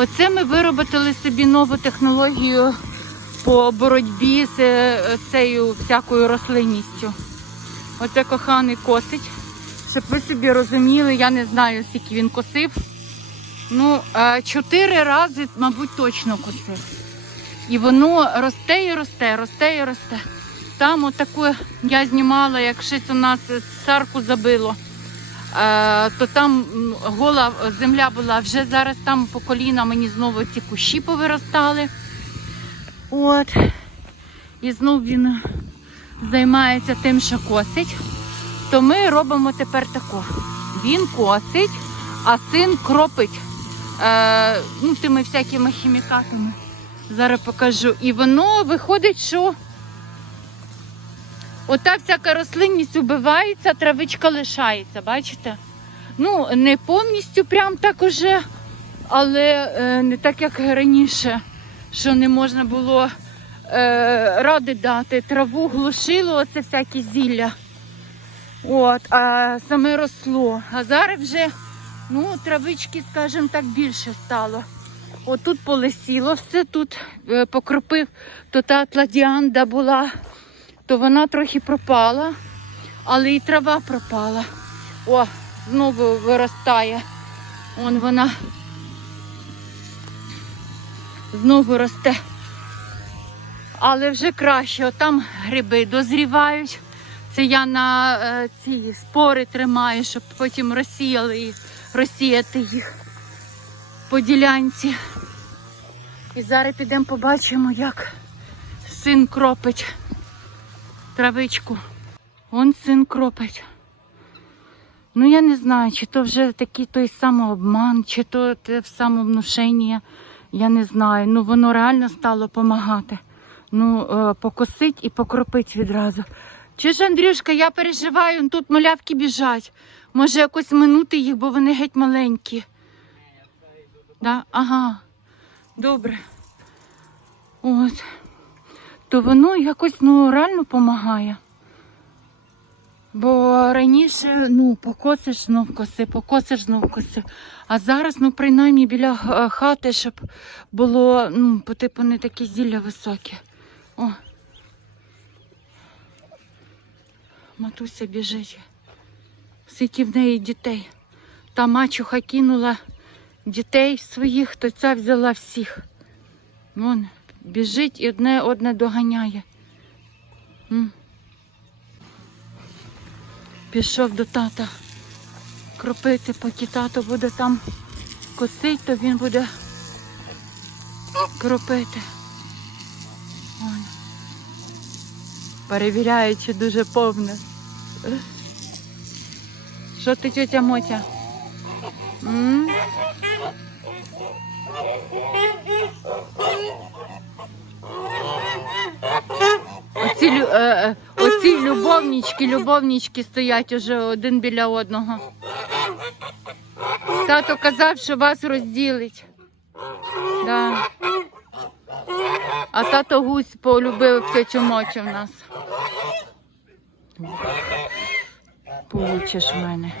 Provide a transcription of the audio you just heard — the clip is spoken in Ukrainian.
Оце ми виробили собі нову технологію по боротьбі з е, цією всякою рослинністю. Оце коханий косить. Щоб ви собі розуміли, я не знаю, скільки він косив. Ну, е, чотири рази, мабуть, точно косив. І воно росте і росте, росте і росте. Там отаку я знімала, як щось у нас сарку забило. Е, то там гола земля була, вже зараз там по коліна мені знову ці кущі повиростали. От. І знов він займається тим, що косить. То ми робимо тепер тако. Він косить, а син кропить е, ну, тими всякими хімікатами. Зараз покажу. І воно виходить, що ота всяка рослинність убивається, травичка лишається, бачите? Ну, не повністю прям так уже, але е, не так, як раніше, що не можна було е, ради дати. Траву глушило, оце всякі зілля. От, а саме росло. А зараз вже ну, травички, скажімо так, більше стало. Отут полисіло все, тут е, покропив, то та тладіанда була, то вона трохи пропала, але і трава пропала. О, знову виростає. Вон вона знову росте. Але вже краще, отам гриби дозрівають. Це я на е, ці спори тримаю, щоб потім розсіяли їх, розсіяти їх по ділянці. І зараз підемо побачимо, як син кропить травичку. Он син кропить. Ну я не знаю, чи то вже такий той самообман, чи то те самовнушення. Я не знаю. Ну воно реально стало допомагати. Ну, е, покосить і покропить відразу. Чи ж, Андрюшка, я переживаю, тут малявки біжать. Може якось минути їх, бо вони геть маленькі. Да? Ага. Добре. От. То воно якось ну, реально допомагає. Бо раніше ну, покосиш знов коси, покосиш знов коси. А зараз, ну, принаймні біля хати, щоб було, ну, по типу не такі зілля високі. О. Матуся біжить. Скільки в неї дітей. Та мачуха кинула дітей своїх, то ця взяла всіх. Вон, біжить і одне одне доганяє. Пішов до тата кропити, поки тато буде там косить, то він буде кропити. Вон. Перевіряю, чи дуже повне. Що ти, тетя Мотя? М? Оці, лю- е, е, оці любовнички, любовнички стоять уже один біля одного. Тато казав, що вас розділить. Да. А тато гусь полюбив тетю Мотю в нас. Получиш в мене.